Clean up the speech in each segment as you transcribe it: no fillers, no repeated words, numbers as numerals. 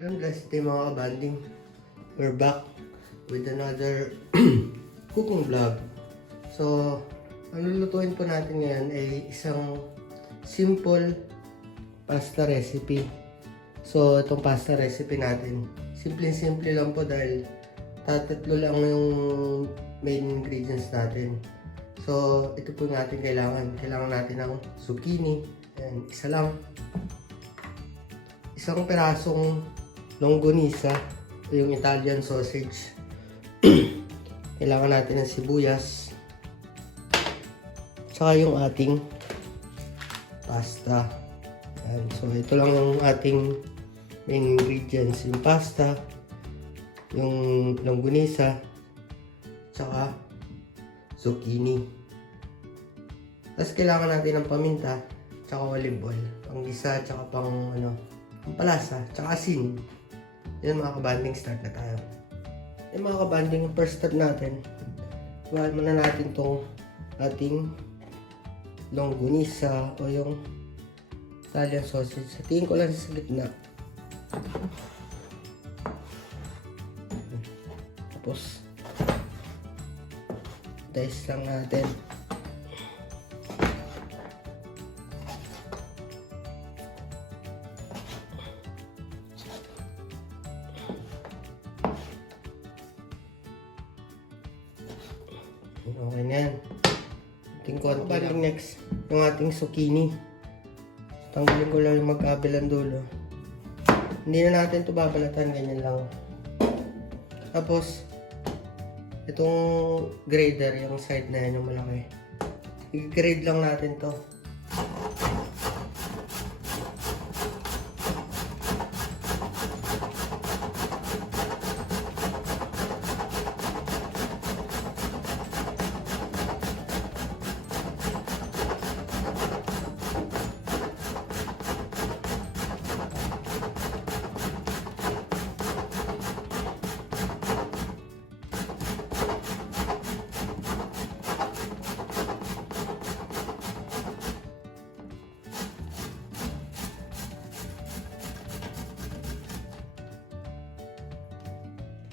Yan guys, ito yung mga kabanding. We're back with another cooking vlog. So, ang lulutuin po natin ngayon ay isang simple pasta recipe. So, itong pasta recipe natin, simple lang po dahil tatlo lang yung main ingredients natin. So, ito po natin kailangan. Kailangan natin ng zucchini. Ayan, isa lang. Isang perasong longganisa, yung Italian sausage. Kailangan natin ng sibuyas. Tsaka yung ating pasta. Ayan. So, ito lang yung ating main ingredients. Yung pasta, yung longganisa, tsaka zucchini. Tapos kailangan natin ng paminta, tsaka olive oil. Panggisa, tsaka pang palasa, tsaka asin. Yan mga kabanding, start na tayo. Yung mga kabanding, yung first step natin, gawan muna natin tong ating longganisa o yung Italian sausage. Sa tingin ko lang sa gitna. Tapos, dice lang natin. Okay na yan. Ating konti lang. Next, yung ating zucchini. Tanggalin ko lang yung magkabilang dulo. Hindi na natin ito babalatan, ganyan lang. Tapos, itong grater, yung side na yan, yung malaki. I-grade lang natin to.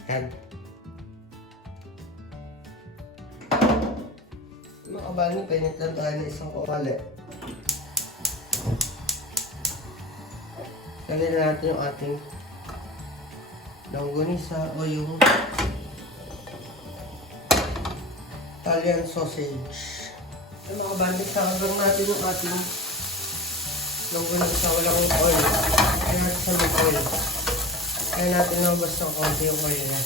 Yan. Mga kabani, painit lang tayo ng isang kawali. Lagyan na natin yung ating longganisa o yung Italian sausage. Yan mga kabani, sakagang natin yung ating longganisa, walang oil. Kaya natin sa may oil. Kaya natin lang basta konti yung oil niya.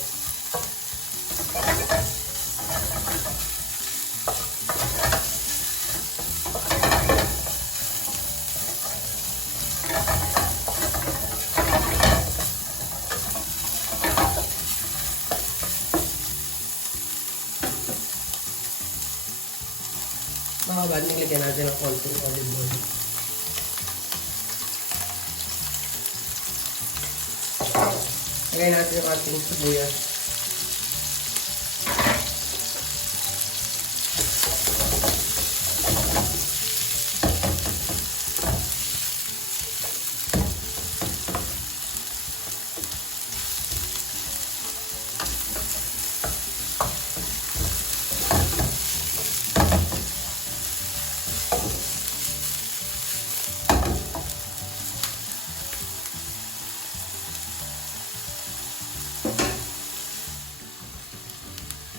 Mga banding, lagyan natin ng konting olive oil. Lagyan natin yung ating sibuyas.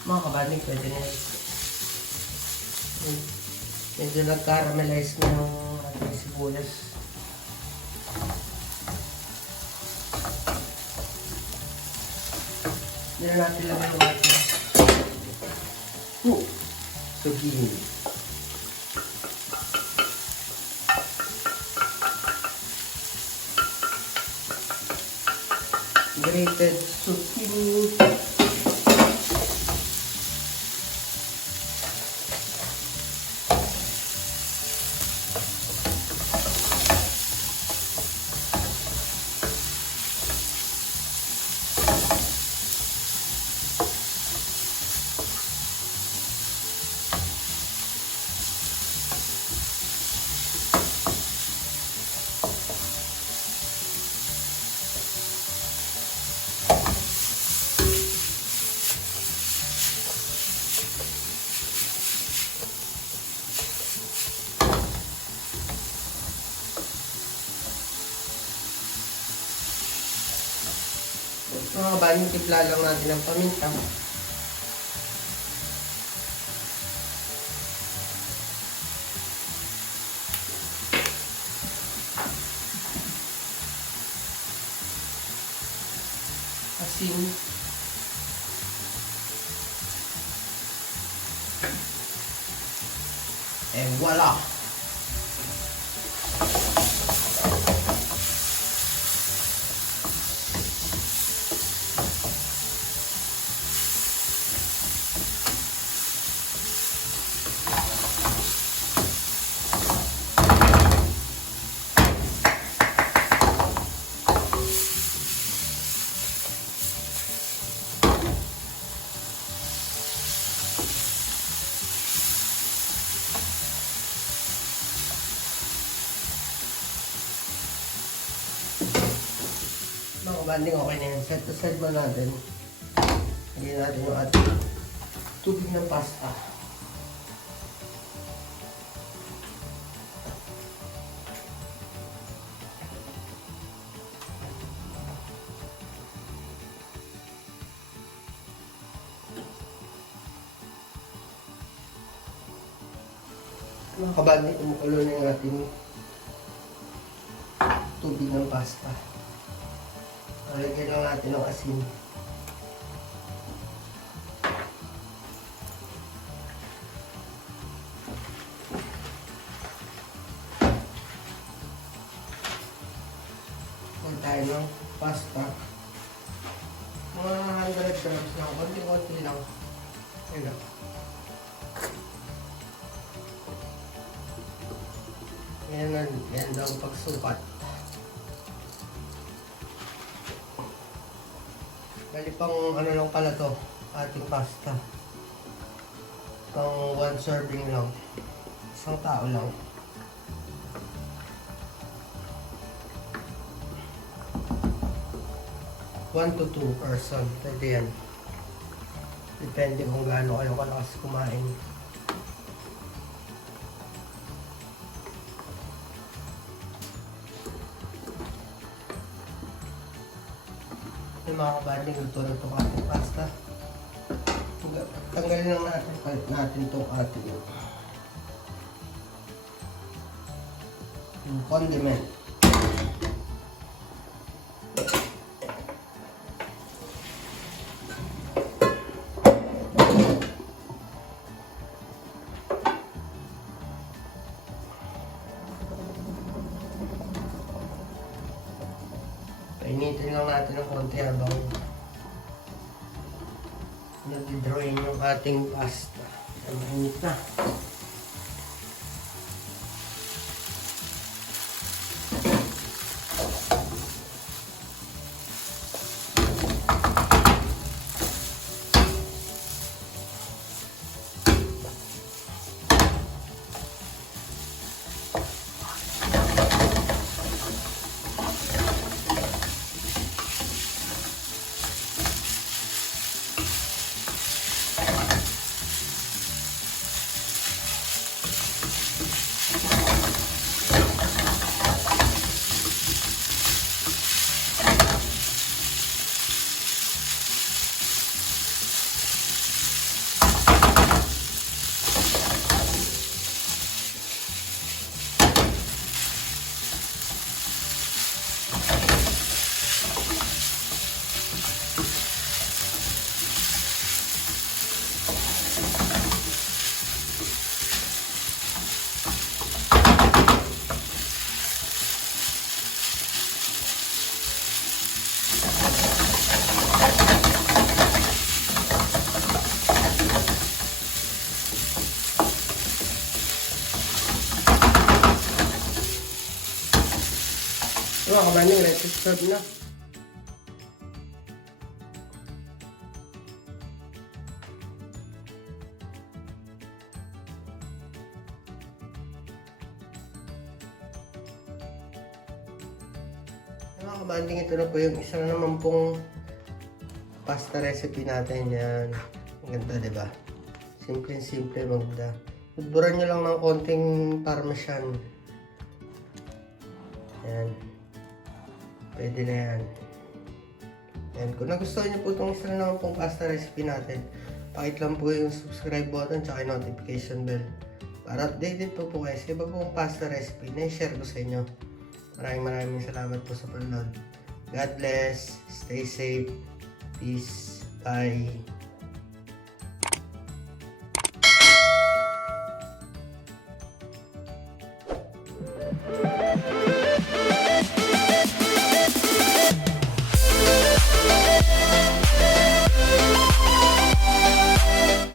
Mga kabanding, pwede na yun. Medyo nag-caramelize na yung ating sibuyas. Hindi na natin lagay yung ating zucchini. Grated zucchini. Mga kabanding, tipla lang natin ang paminta. Asin. And voila! Mga kabanding, okay na yan. Set aside mo natin. Lagyan natin yung ating tubig ng pasta. Mga kabanding, kumukulo na yung ating tubig ng pasta. Lagyan lang natin ng asin. Lagyan tayo ng pasta. Mga 100 grams lang. Konti-konti lang. Ayan lang. Yan daw pagsukat. Bali pang ano lang pala to, ating pasta. Pang 1 serving lang. Isang tao lang. One to 2 person. Pwede yan. Depende kung gaano kayo kalakas kumain. Yung mga kabanding, luto na itong ating pasta. Tanggalin lang natin, palit natin itong ating yung condiment. Painitin lang natin ng konti habang nag-drain yung ating pasta. Mainit na. Ito, kamaning, ready to serve na. Mga kabanding, ito na po yung isa na naman pong pasta recipe natin. Yan. Ang ganda, diba? Simple maganda. Budburan nyo lang ng konting parmesan. Yan. Pwede na yan. Yan. Kung nagustuhan nyo po itong isa na naman pong pasta recipe natin, pakit lang po yung subscribe button tsaka yung notification bell para updated po kayo sa iba pong pasta recipe na i-share ko sa inyo. Maraming salamat po sa panonood. God bless. Stay safe. Peace. Bye.